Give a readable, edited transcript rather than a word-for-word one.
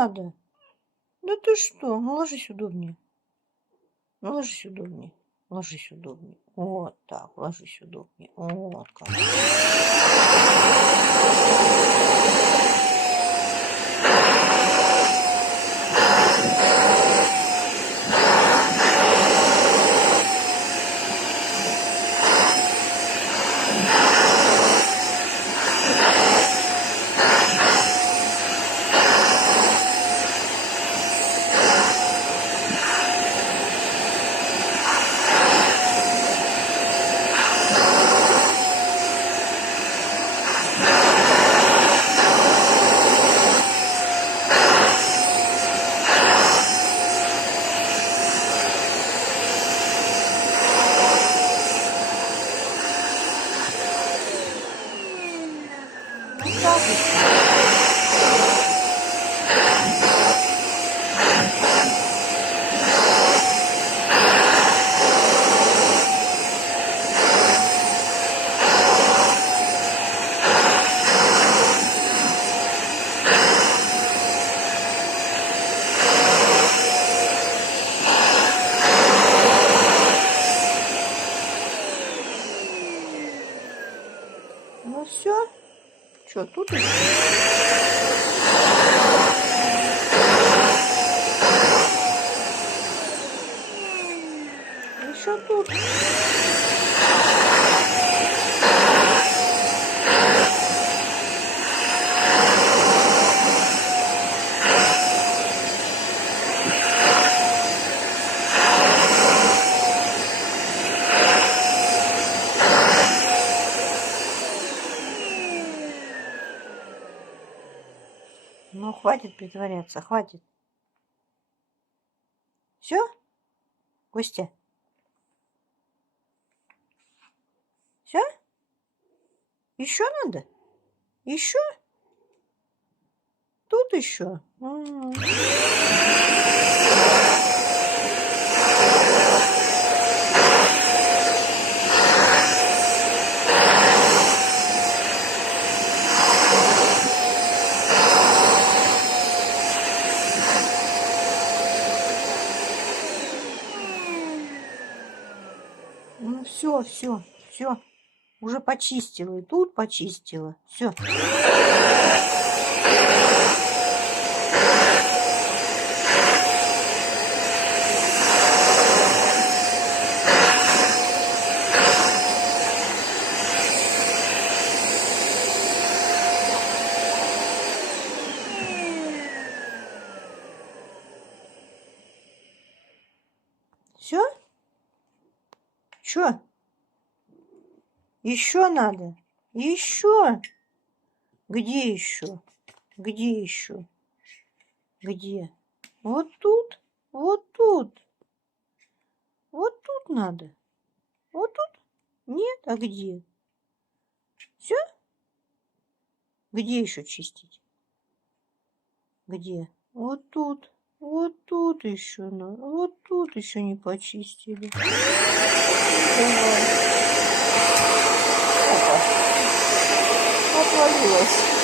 надо? Да ты что? Ну ложись удобнее. Ну ложись удобнее. Ложись удобнее. Вот так, ложись удобнее. Вот как. Вот так еще. Ну все. Что, тут еще? Еще тут. Ну, хватит притворяться, хватит. Все? Костя? Все? Еще надо? Еще? Тут еще? Ну все, все, все. Уже почистила. И тут почистила. Все. Все? Что? Еще надо? Еще? Где еще? Где еще? Где? Вот тут? Вот тут? Вот тут надо? Вот тут? Нет? А где? Все? Где еще чистить? Где? Вот тут. Вот тут еще надо. Вот тут еще не почистили. Давай. Отвалилась.